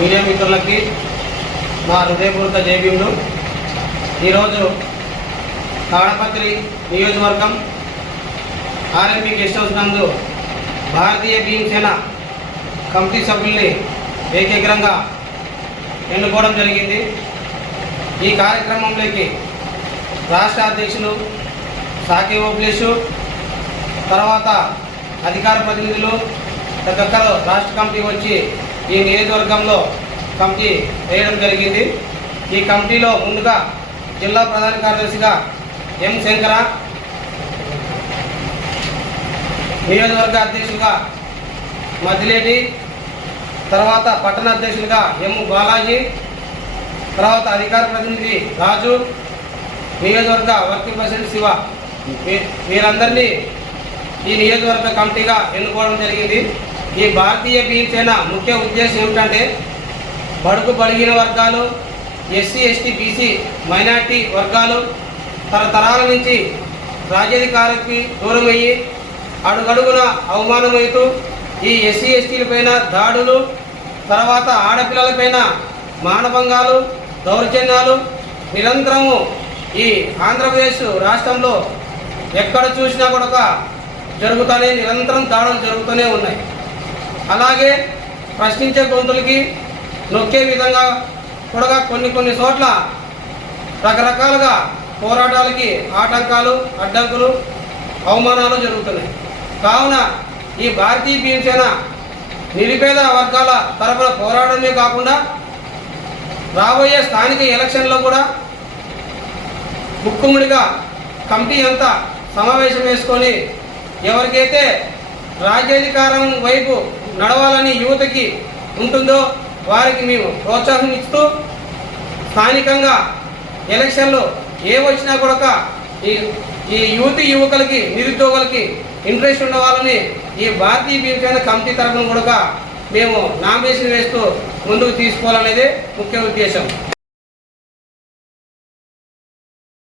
Media మిత్రులకి మా హృదయపూర్వక జైభీములు ఈరోజు తాడపత్రి నియోజకవర్గం ఆర్ఎంపీ గెస్ట్ హౌస్ నందు భారతీయ భీమసేన కమిటీ సభ్యుల్ని ఏకగ్రంగా ఎన్నుకోవడం జరిగింది. ఈ కార్యక్రమంలోకి రాష్ట్ర అధ్యక్షులు సాకి ఓబ్లేషు తర్వాత అధికార ప్రతినిధులు ప్రతి ఒక్కరు రాష్ట్ర కమిటీ వచ్చి ఈ నియోజకవర్గంలో కమిటీ వేయడం జరిగింది. ఈ కమిటీలో ముందుగా జిల్లా ప్రధాన కార్యదర్శిగా ఎం శంకర నియోజకవర్గ అధ్యక్షులుగా మద్దిలేటి తర్వాత పట్టణ అధ్యక్షులుగా ఎం బాలాజీ తర్వాత అధికార ప్రతినిధి రాజు నియోజకవర్గ వర్కింగ్ ప్రెసిడెంట్ శివ. వీ- వీరందరినీ ఈ నియోజకవర్గ కమిటీగా ఎన్నుకోవడం జరిగింది. ఈ భారతీయ భీమసేన ముఖ్య ఉద్దేశం ఏమిటంటే బడుగు బలిగిన వర్గాలు ఎస్సీ ఎస్టీ బీసీ మైనార్టీ వర్గాలు తరతరాల నుంచి రాజ్యాధికారికి దూరమయ్యి అడుగడుగున అవమానమవుతూ ఈ ఎస్సీ ఎస్టీల పైన దాడులు తర్వాత ఆడపిల్లలపైన మానభంగాలు దౌర్జన్యాలు నిరంతరము ఈ ఆంధ్రప్రదేశ్ రాష్ట్రంలో ఎక్కడ చూసినా కూడా జరుగుతూనే నిరంతరం దాడులు జరుగుతూనే ఉన్నాయి. అలాగే ప్రశ్నించే గొంతులకి నొక్కే విధంగా కూడా కొన్ని కొన్ని చోట్ల రకరకాలుగా పోరాటాలకి ఆటంకాలు అడ్డంకులు అవమానాలు జరుగుతున్నాయి. కావున ఈ భారతీయ భీమసేన నిరుపేద వర్గాల తరపున పోరాడమే కాకుండా రాబోయే స్థానిక ఎలక్షన్లో కూడా ముక్కుముడిగా కమిటీ అంతా సమావేశం వేసుకొని ఎవరికైతే రాజ్యాధికారం వైపు నడవాలని యువతకి ఉంటుందో వారికి మేము ప్రోత్సాహం ఇస్తూ స్థానికంగా ఎలక్షన్లో ఏ వచ్చినా కూడా ఈ ఈ యువతి యువకులకి నిరుద్యోగులకి ఇంట్రెస్ట్ ఉన్న వాళ్ళని ఈ భారతీయ భీమసేన కమిటీ తరఫున కూడా మేము నామినేషన్ వేస్తూ ముందుకు తీసుకోవాలనేదే ముఖ్య ఉద్దేశం.